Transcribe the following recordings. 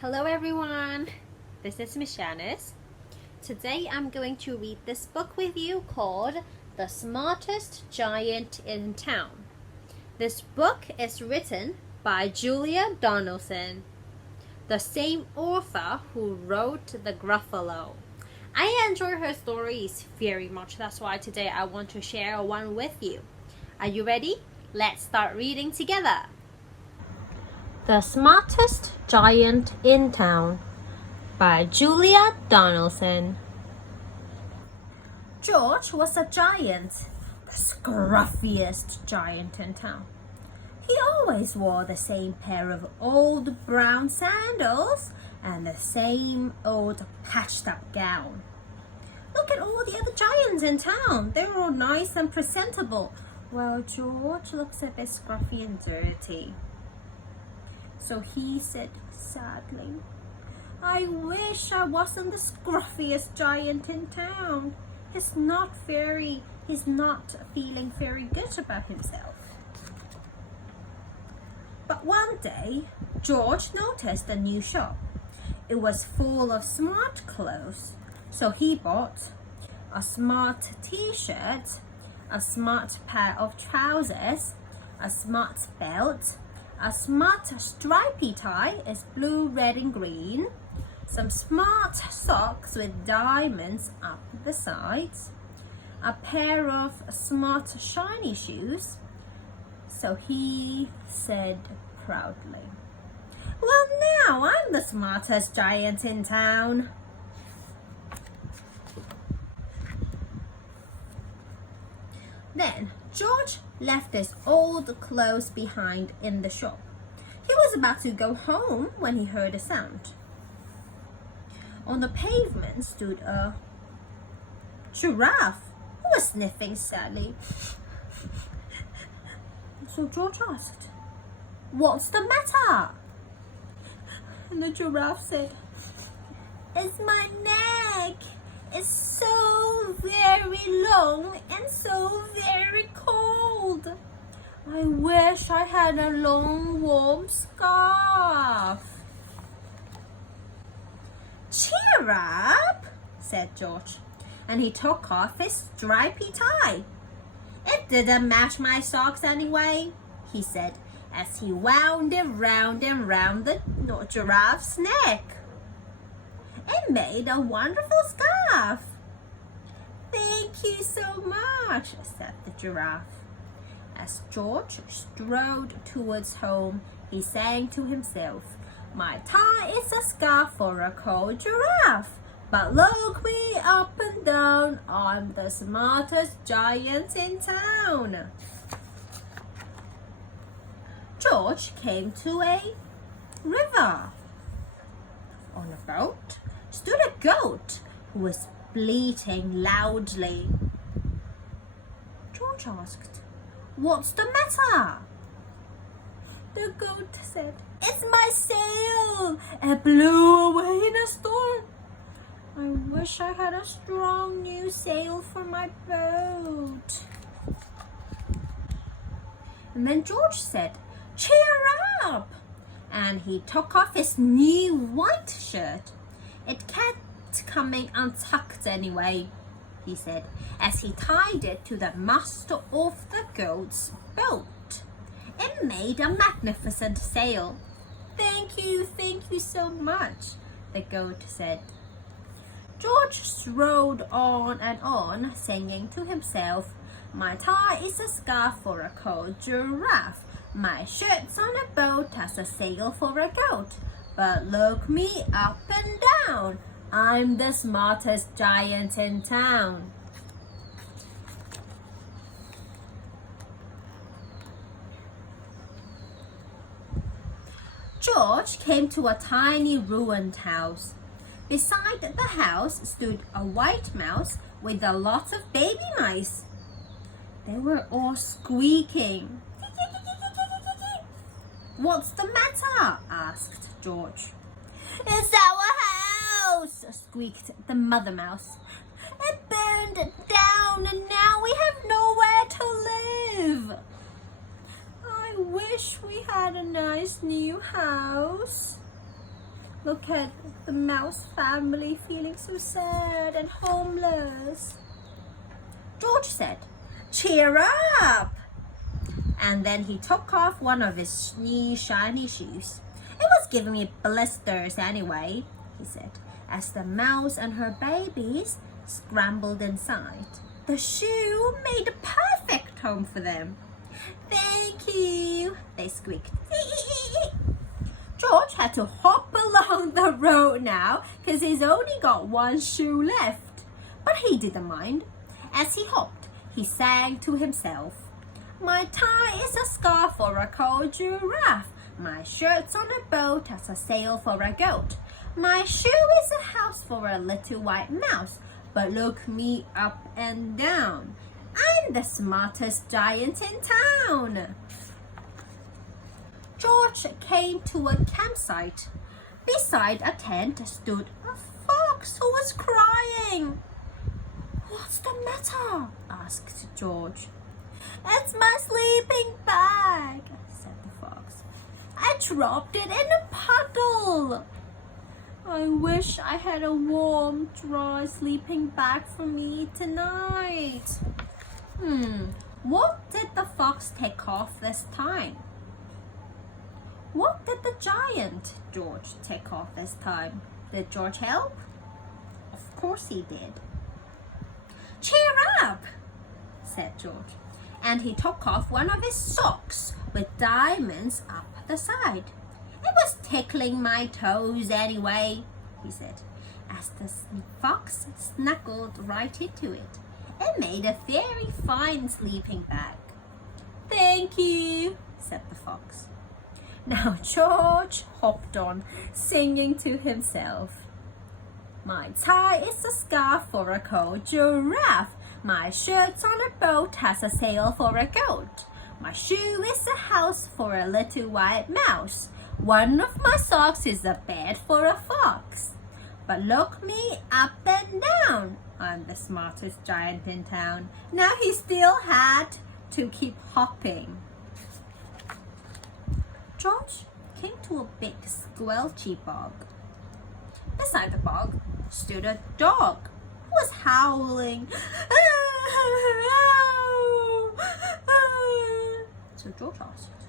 Hello everyone, this is Miss Janice. Today I'm going to read this book with you called The Smartest Giant in Town. This book is written by Julia Donaldson, the same author who wrote The Gruffalo. I enjoy her stories very much, that's why today I want to share one with you. Are you ready? Let's start reading together. The Smartest Giant in Town by Julia Donaldson. George was a giant, the scruffiest giant in town. He always wore the same pair of old brown sandals and the same old patched-up gown. Look at all the other giants in town. They're all nice and presentable, while George looks a bit scruffy and dirty. So he said sadly, "I wish I wasn't the scruffiest giant in town. He's not feeling very good about himself." But one day, George noticed a new shop. It was full of smart clothes. So he bought a smart t-shirt, a smart pair of trousers, a smart belt, a smart stripy tie is blue, red and green, some smart socks with diamonds up the sides, a pair of smart shiny shoes. So he said proudly, "Well, now I'm the smartest giant in town." Then George left his old clothes behind in the shop. He was about to go home when he heard a sound. On the pavement stood a giraffe who was sniffing sadly. So George asked, "What's the matter?" And the giraffe said, "It's my neck. It's so very long and so very cold. I wish I had a long warm scarf." "Cheer up," said George, and he took off his stripy tie. "It didn't match my socks anyway," he said, as he wound it round and round the giraffe's neck. "It made a wonderful scarf." "Thank you so much," said the giraffe. As George strode towards home, he sang to himself, "My tie is a scarf for a cold giraffe, but look me up and down, I'm the smartest giant in town." George came to a river. On a boat stood a goat who was bleating loudly. George asked, "What's the matter?" The goat said, "It's my sail. It blew away in a storm. I wish I had a strong new sail for my boat." And then George said, "Cheer up." And he took off his new white shirt. "It kept coming untucked anyway," he said, as he tied it to the mast of the goat's boat. "It made a magnificent sail." Thank you so much," the goat said. George strode on and on, singing to himself, "My tie is a scarf for a cold giraffe. My shirt's on a boat as a sail for a goat. But look me up and down, I'm the smartest giant in town." George came to a tiny ruined house. Beside the house stood a white mouse with a lot of baby mice. They were all squeaking. "What's the matter?" asked George. "It's our house," squeaked the mother mouse. "It burned down and now we have nowhere to live." "I wish we had a nice new house." Look at the mouse family feeling so sad and homeless. George said, "Cheer up!" And then he took off one of his new shiny shoes. "It was giving me blisters anyway," he said, as the mouse and her babies scrambled inside. The shoe made a perfect home for them. "Thank you," they squeaked. George had to hop along the road now because he's only got one shoe left. But he didn't mind. As he hopped, he sang to himself. "My tie is a scarf for a cold giraffe. My shirt's on a boat as a sail for a goat. My shoe is a house for a little white mouse. But look me up and down. I'm the smartest giant in town." George came to a campsite. Beside a tent stood a fox who was crying. "What's the matter?" asked George. "It's my sleeping bag," said the fox. "I dropped it in a puddle. I wish I had a warm, dry sleeping bag for me tonight." What did the fox take off this time? What did the giant George take off this time? Did George help? Of course he did. "Cheer up," said George. And he took off one of his socks with diamonds up the side. "It was tickling my toes anyway," he said, as the fox snuggled right into it. It made a very fine sleeping bag. "Thank you," said the fox. Now George hopped on, singing to himself. "My tie is a scarf for a cold giraffe. My shirt's on a boat has a sail for a goat. My shoe is a house for a little white mouse. One of my socks is a bed for a fox. But look me up and down. I'm the smartest giant in town." Now he still had to keep hopping. George came to a big squelchy bog. Beside the bog stood a dog who was howling. So George asked,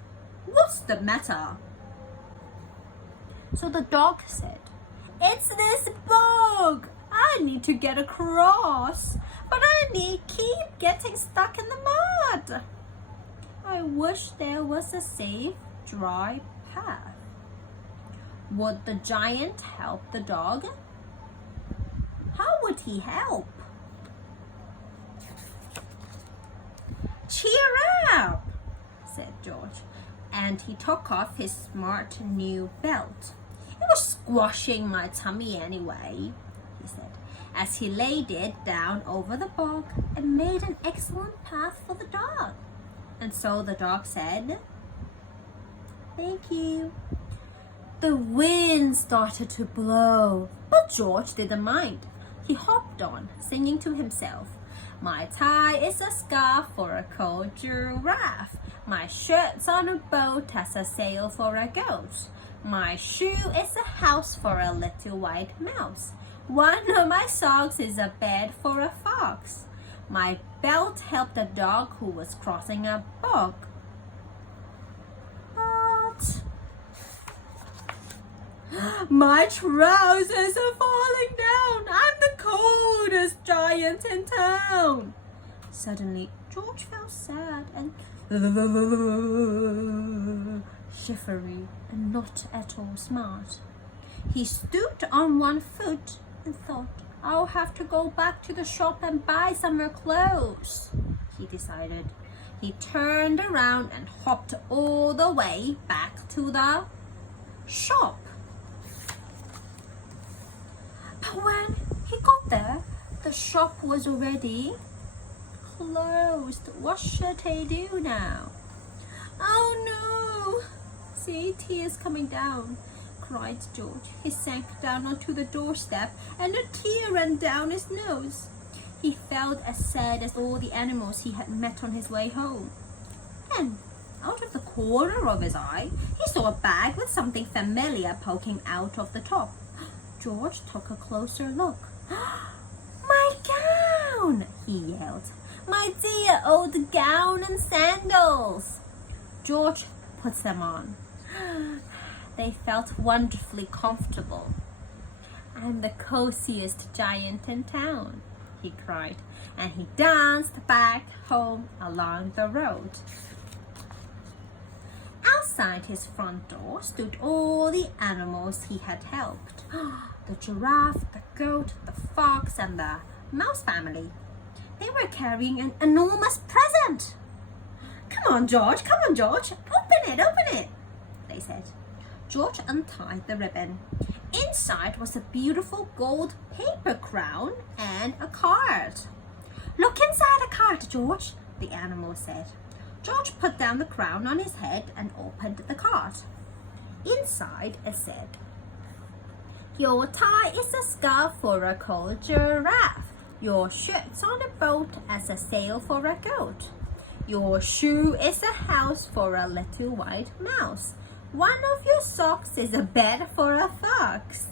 "What's the matter?" So the dog said, "It's this bog. I need to get across, but I keep getting stuck in the mud. I wish there was a safe, dry path." Would the giant help the dog? How would he help? "Cheer up," said George, and he took off his smart new belt. "It was squashing my tummy anyway," he said, as he laid it down over the bog and made an excellent path for the dog. And so the dog said, "Thank you." The wind started to blow, but George didn't mind. He hopped on, singing to himself. "My tie is a scarf for a cold giraffe. My shirt's on a boat has a sail for a goat. My shoe is a house for a little white mouse. One of my socks is a bed for a fox. My belt helped a dog who was crossing a bog. But my trousers are falling down. I'm the coldest giant in town." Suddenly, George felt sad and shivery and not at all smart. He stooped on one foot and thought, "I'll have to go back to the shop and buy some more clothes," he decided. He turned around and hopped all the way back to the shop. But when he got there, the shop was already closed. What should he do now? "Oh no! See, tears coming down," cried George. He sank down onto the doorstep and a tear ran down his nose. He felt as sad as all the animals he had met on his way home. Then Out of the corner of his eye, he saw a bag with something familiar poking out of the top. George took a closer look. My gown! He yelled. My dear old gown and sandals! George put them on. They felt wonderfully comfortable. I'm the coziest giant in town, he cried, and he danced back home along the road. Outside his front door stood all the animals he had helped. The giraffe, the goat, the fox, and the mouse family. They were carrying an enormous present. Come on, George, open it, they said. George untied the ribbon. Inside was a beautiful gold paper crown and a card. Look inside the card, George, the animal said. George put down the crown on his head and opened the card. Inside it said, your tie is a scarf for a cold giraffe. Your shirt's on a boat as a sail for a goat. Your shoe is a house for a little white mouse. One of your socks is a bed for a fox.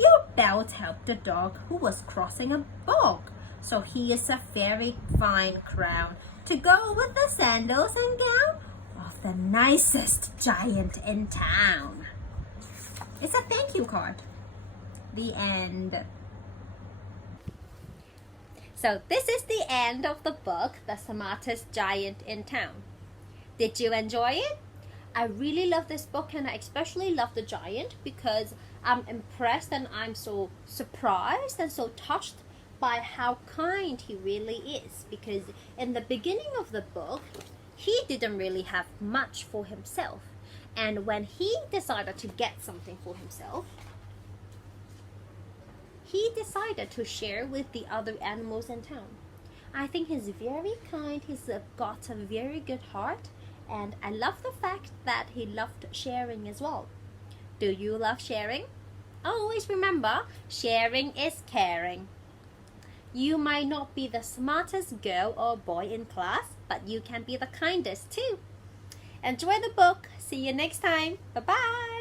Your belt helped a dog who was crossing a bog, so he is a very fine crown to go with the sandals and gown of the nicest giant in town. It's a thank you card. The end. So this is the end of the book, The Smartest Giant in Town. Did you enjoy it? I really love this book, and I especially love the giant because I'm impressed and I'm so surprised and so touched by how kind he really is, because in the beginning of the book he didn't really have much for himself, and when he decided to get something for himself, he decided to share with the other animals in town. I think he's very kind. He's got a very good heart, and I love the fact that he loved sharing as well. Do you love sharing? Always remember, sharing is caring. You might not be the smartest girl or boy in class, but you can be the kindest too. Enjoy the book. See you next time. Bye-bye.